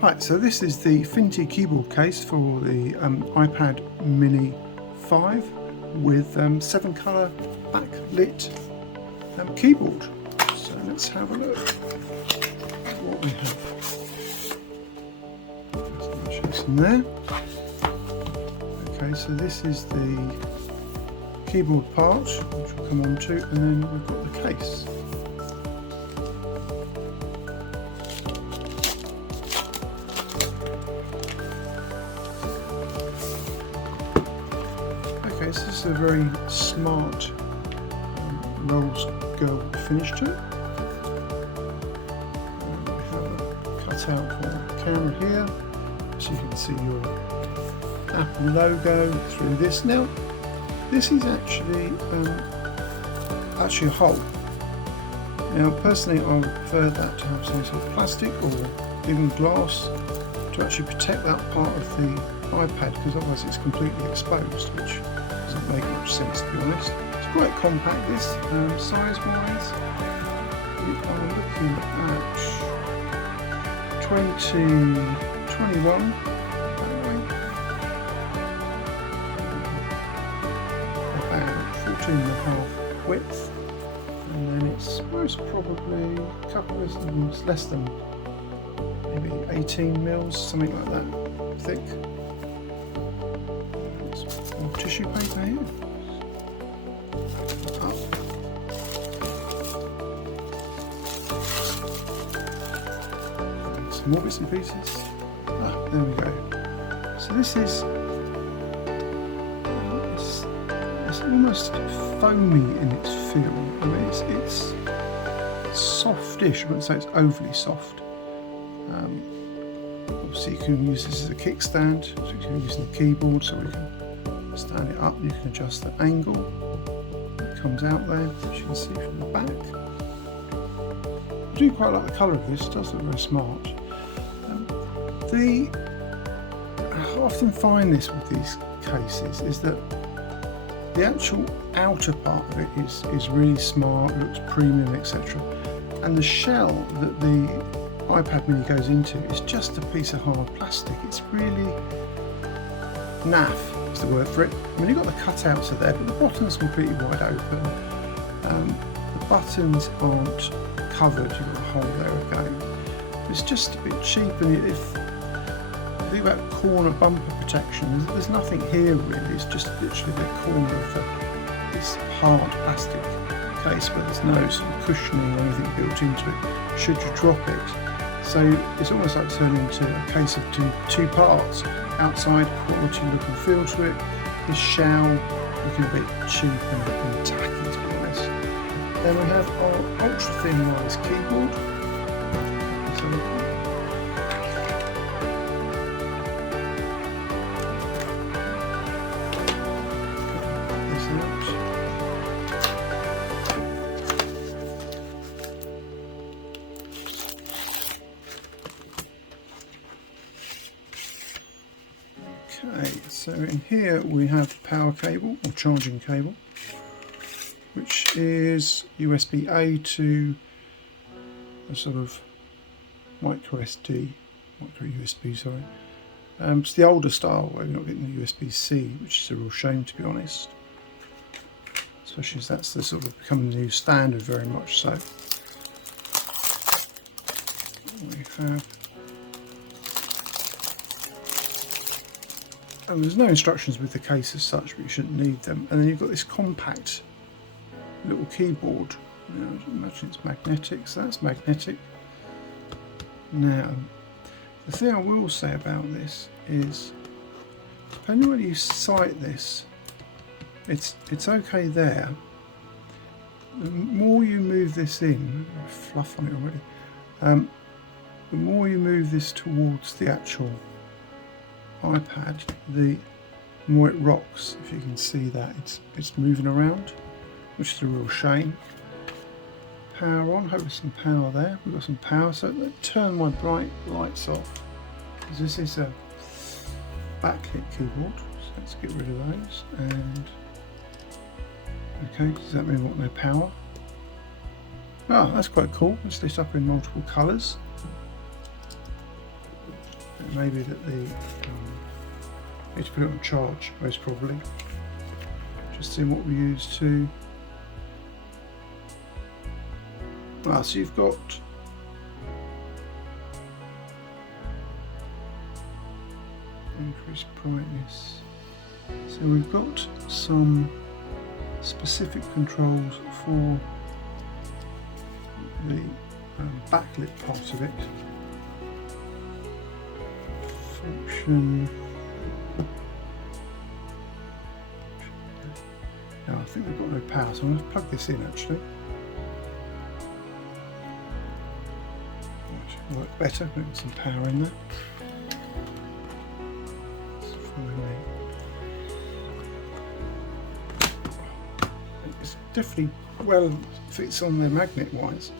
Right, so this is the FINTIE keyboard case for the iPad Mini 5 with 7-colour backlit keyboard. So let's have a look at what we have. Show some there. Okay, so this is the keyboard part, which we'll come on to, and then we've got the case. Okay, so this is a very smart rose gold finish to it. We have a cutout for the camera here, so you can see your Apple logo through this. Now, this is actually a hole. Now, personally, I would prefer that to have some sort of plastic or even glass to actually protect that part of the iPad, because otherwise it's completely exposed, which doesn't make much sense, to be honest. It's quite compact, this, size-wise. We are looking at 2021. About 14.5 width, and then it's most probably a couple of inches less than maybe 18 mils, something like that, thick. More tissue paper here. Up. Some more bits and pieces. Ah, there we go. So this is it's almost foamy in its feel. I mean, it's softish. I wouldn't say it's overly soft. Obviously, you can use this as a kickstand, so you can use the keyboard, so we can stand it up. You can adjust the angle. It comes out there, as you can see from the back. I do quite like the colour of this. It does look very smart. I often find this with these cases is that the actual outer part of it is really smart, looks premium, etc. And the shell that the iPad Mini goes into is just a piece of hard plastic. It's really naff, is the word for it. I mean, you've got the cutouts are there, but the bottom's completely wide open. The buttons aren't covered, you've got a hole there again. It's just a bit cheap, and if you think about corner bumper protection, there's nothing here really. It's just literally the corner of this hard plastic case where there's no sort of cushioning or anything built into it should you drop it. So it's almost like turning into a case of two parts. Outside quality look and feel to it, this shell looking a bit cheap and tacky, to be honest. Then we have our ultra thin wireless keyboard. Okay, so in here we have the power cable or charging cable, which is USB-A to a sort of micro USB, sorry. It's the older style where we're not getting the USB-C, which is a real shame, to be honest. Especially as that's the sort of becoming the new standard, very much so. We have. And there's no instructions with the case as such, but you shouldn't need them. And then you've got this compact little keyboard. Now, I imagine it's magnetic, so that's magnetic. Now, the thing I will say about this is, depending on where you sight this, it's okay there. The more you move this in, fluff on it already, the more you move this towards the actual iPad, the more it rocks. If you can see that, it's moving around, which is a real shame. Power on, hope there's some power there. We've got some power, so let's turn my bright lights off, because this is a backlit keyboard, so let's get rid of those. And okay, does that mean what, no power? Oh, that's quite cool. It's lit up in multiple colours. It may be that the need to put it on charge, most probably. Just seeing what we use to. So you've got increased brightness. So we've got some specific controls for the backlit part of it. Function. Now I think we've got no power, so I'm going to plug this in actually. Might work better, putting some power in there. It's definitely well fits on there magnet wise.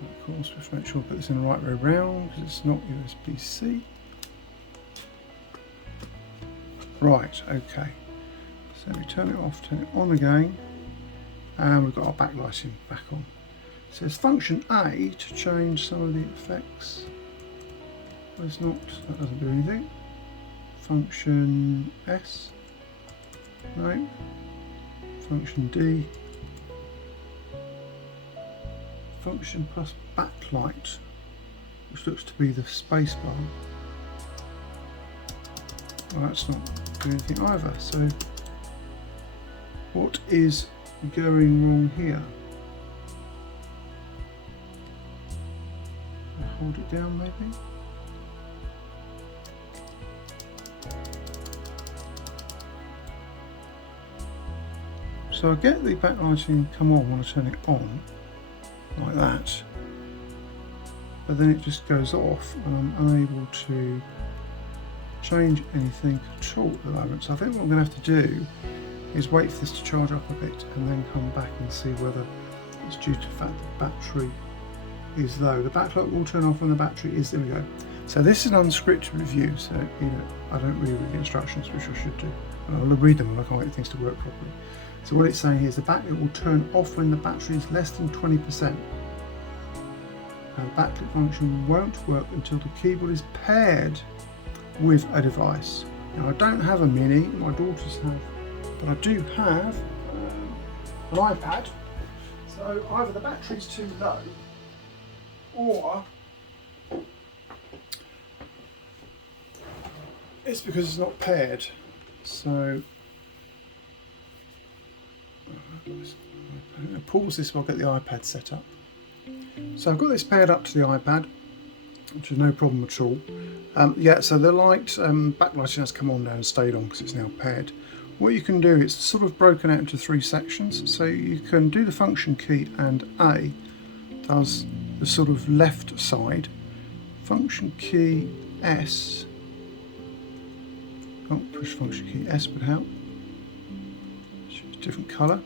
Of course, we have to make sure we put this in the right way round because it's not USB-C. Right, okay. So we turn it off, turn it on again, and we've got our backlighting back on. It says function A to change some of the effects. Well, it's not, that doesn't do anything. Function S, no. Function D. Function plus backlight, which looks to be the space bar. Well, that's not doing anything either. So what is going wrong here? Hold it down maybe. So I get the backlighting come on when I turn it on, like that, but then it just goes off and I'm unable to change anything at all at the moment. So I think what I'm going to have to do is wait for this to charge up a bit and then come back and see whether it's due to the fact that the battery is low. The backlight will turn off when the battery is, there we go. So this is an unscripted review, so I don't really read the instructions, which I should do. I'll read them and I can't get things to work properly. So what it's saying here is the backlit will turn off when the battery is less than 20%. And the backlit function won't work until the keyboard is paired with a device. Now I don't have a Mini, my daughters have, but I do have an iPad. So either the battery's too low or it's because it's not paired. So I'm going to pause this while I get the iPad set up. So I've got this paired up to the iPad, which is no problem at all. Yeah, so the light backlighting has come on now and stayed on because it's now paired. What you can do, it's sort of broken out into 3 sections. So you can do the function key and A does the sort of left side. Function key S, push function key S would help. Different colour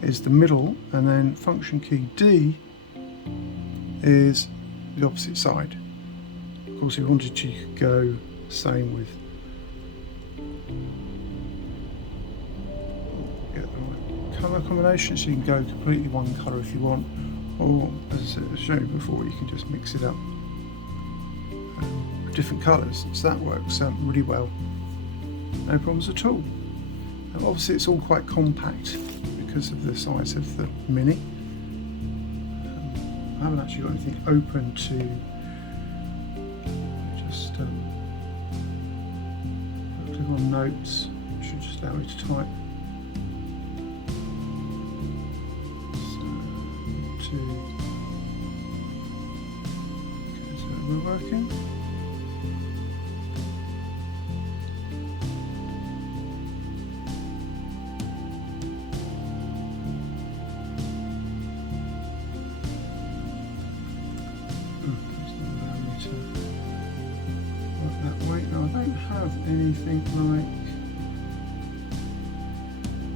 is the middle, and then function key D is the opposite side. Of course, if you wanted to, you could go the same with get the right colour combination, so you can go completely one colour if you want, or as I showed you before, you can just mix it up with different colours. So that works really well, no problems at all. Obviously it's all quite compact because of the size of the Mini. I haven't actually got anything open to just click on notes, which should just allow me to type. So we're working. Anything like,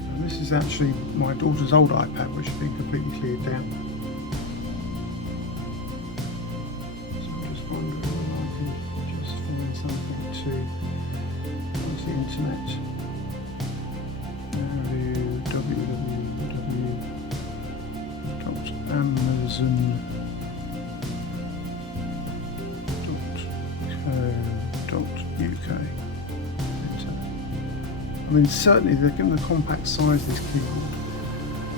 and this is actually my daughter's old iPad, which has been completely cleared down. So I'm just wondering if I can just find something to use the internet. www.amazon.co I mean, certainly given the compact size of this keyboard,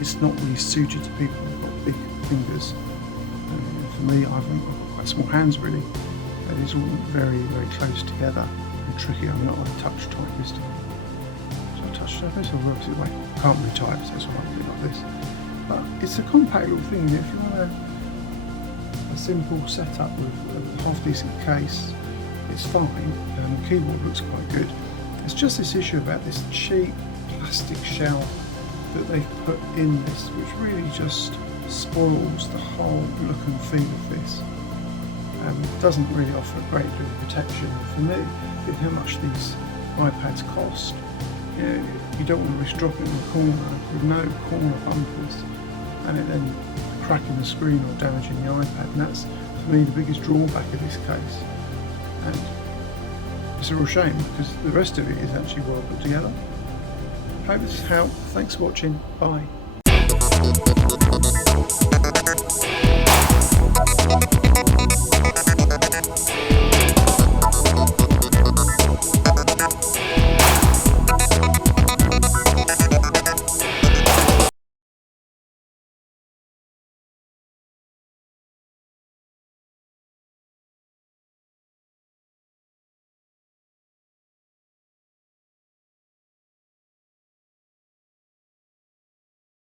it's not really suited to people who've got big fingers. For me, I've got quite small hands really. It is all very, very close together and tricky. I'm not a touch typist. So I touch typist or obviously like can't really type, so that's why I'm doing like this. But it's a compact little thing. If you want a simple setup with a half decent case, it's fine. The keyboard looks quite good. It's just this issue about this cheap plastic shell that they've put in this, which really just spoils the whole look and feel of this. Doesn't really offer a great deal of protection. For me, given how much these iPads cost, you don't want to risk dropping in the corner with no corner bumpers and it then cracking the screen or damaging the iPad. And that's, for me, the biggest drawback of this case. And it's a real shame because the rest of it is actually well put together. Hope this has helped. Thanks for watching. Bye.